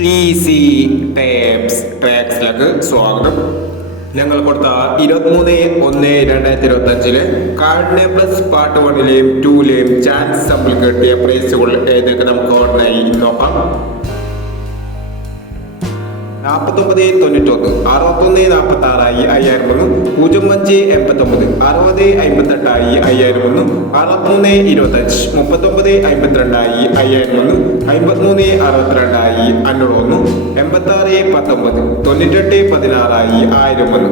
Easy tapes ട്രാക്സിലേക്ക് സ്വാഗതം. ഞങ്ങൾ കൊടുത്ത ഇരുപത്തിമൂന്ന് ഒന്ന് രണ്ടായിരത്തി ഇരുപത്തി അഞ്ചിൽ കാർഡിനെ പ്ലസ് പാർട്ട് വണ്ണിലെയും ടൂലെയും ചാൻസ് സമ്പിൾ കിട്ടിയ പ്രൈസുകൾ ഏതൊക്കെ നമുക്ക് ഓർഡറായി നോക്കാം. നാൽപ്പത്തൊമ്പത് തൊണ്ണൂറ്റൊന്ന് അറുപത്തൊന്ന് നാൽപ്പത്തി ആറായി അയ്യായിരം ഒന്ന് പൂജ്യം അഞ്ച് എൺപത്തൊമ്പത് അറുപത് അമ്പത്തെട്ടായി അയ്യായിരം ഒന്ന് അറുപത്തിമൂന്ന് ഇരുപത്തഞ്ച് മുപ്പത്തൊമ്പത് അമ്പത്തിരണ്ടായി അയ്യായിരം ഒന്ന് അമ്പത്തിമൂന്ന് അറുപത്തിരണ്ടായി അഞ്ഞൂറ് ഒന്ന് എൺപത്തി ആറ് പത്തൊമ്പത് തൊണ്ണൂറ്റെട്ട് പതിനാറായി ആയിരം ഒന്ന്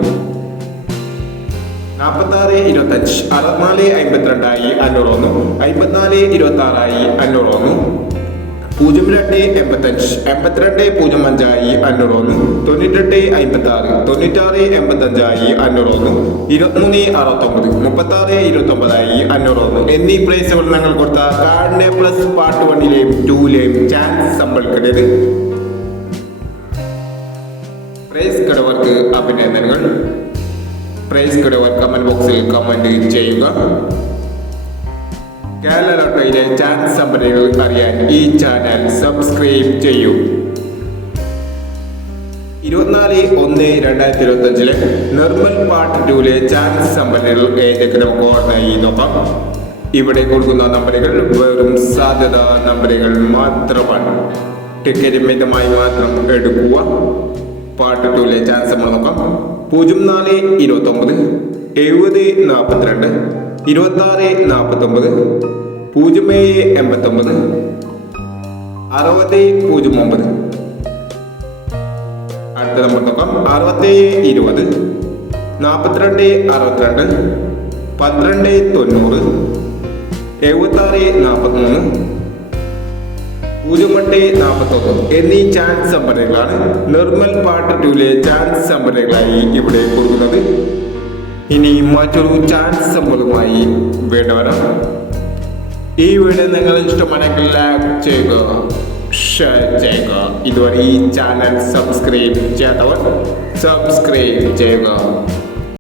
നാൽപ്പത്തി ആറ് ഇരുപത്തഞ്ച് അറുപത്തിനാല് അമ്പത്തിരണ്ടായി അഞ്ഞൂറ് ഒന്ന് അമ്പത്തിനാല് ഇരുപത്തി ആറായി അഞ്ഞൂറ് ഒന്ന് പൂജ്യം രണ്ട് എൺപത്തഞ്ച് എൺപത്തിരണ്ട് പൂജ്യം അഞ്ചായി അഞ്ഞൂറ് ഒന്ന് തൊണ്ണൂറ്റെട്ട് അമ്പത്തി ആറ് തൊണ്ണൂറ്റാറ് എൺപത്തഞ്ചായി അഞ്ഞൂറ് ഒന്ന് ഇരുപത്തിമൂന്ന് അറുപത്തൊമ്പത് ഇരുപത്തൊമ്പതായി അഞ്ഞൂറ് ഒന്ന് എന്നീ പ്രൈസുകൾ ഞങ്ങൾ കൊടുത്ത കാർഡിന്റെ പ്ലസ് പാർട്ട് വണ്ണിലെയും ടൂലെയും ചാൻസ് സമ്പൾക്കിടത് പ്രൈസ് കടവർക്ക് അഭിനന്ദനങ്ങൾ. പ്രൈസ് കടവർ കമന്റ് ബോക്സിൽ കമന്റ് ചെയ്യുക. കേരള ലോട്ടറിയിലെ ചാൻസ് സമ്പന്നകൾ അറിയാൻ ഈ ചാനൽ സബ്സ്ക്രൈബ് ചെയ്യൂ. ഇരുപത്തിനാല് ഒന്ന് രണ്ടായിരത്തി ഇരുപത്തി അഞ്ചിലെ നിർമ്മൽ പാർട്ട് ടൂലെ ചാൻസ് സമ്പന്നകൾ ഏതൊക്കെ നമുക്ക് ഓർമ്മയായി നോക്കാം. ഇവിടെ കൊടുക്കുന്ന നമ്പറുകൾ വെറും സാധ്യത നമ്പറുകൾ മാത്രമാണ്. ടിക്കറ്റ് മിതമായി മാത്രം എടുക്കുക. പാർട്ട് ടൂലെ ചാൻസ് നമ്മൾ നോക്കാം. പൂജ്യം നാല് ഇരുപത്തി ഒമ്പത് എഴുപത് നാൽപ്പത്തിരണ്ട് ഇരുപത്തി ആറ് നാൽപ്പത്തൊമ്പത് പൂജ്യം ഏഴ് എൺപത്തൊമ്പത് അറുപത് പൂജ്യം ഒമ്പത് അടുത്ത നമ്പർ നോക്കാം. അറുപത്തേഴ് ഇരുപത് നാൽപ്പത്തിരണ്ട് അറുപത്തിരണ്ട് പന്ത്രണ്ട് തൊണ്ണൂറ് എഴുപത്താറ് നാൽപ്പത്തിമൂന്ന് പൂജ്യം എട്ട് നാൽപ്പത്തൊന്ന് എന്നീ ചാൻസ് സംഭരണങ്ങളാണ് നിർമ്മൽ പാർട്ട് ടൂലെ ചാൻസ് സംഭരണങ്ങളായി ഇവിടെ കൊടുക്കുന്നത്. ഇനി മറ്റൊരു ചാൻസ് സമ്പന്നമായി വേണ്ടവരാ. ഈ വീഡിയോ നിങ്ങൾ ഇഷ്ടമാണെങ്കിൽ ലൈക്ക് ചെയ്യുക ഷെയർ ചെയ്യുക. ഇതുവരെ ഈ ചാനൽ സബ്സ്ക്രൈബ് ചെയ്യാത്തവർ സബ്സ്ക്രൈബ് ചെയ്യുക.